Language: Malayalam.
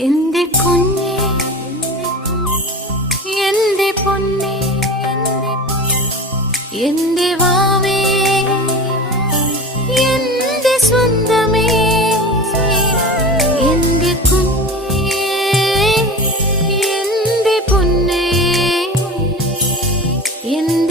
എന്റെ കുഞ്ഞെ എന്റെ പൊന്നെ എന്റെ വാവേ എന്റെ സ്വന്തമേ എന്റെ കുഞ്ഞെ എന്റെ പൊന്നെ എന്റെ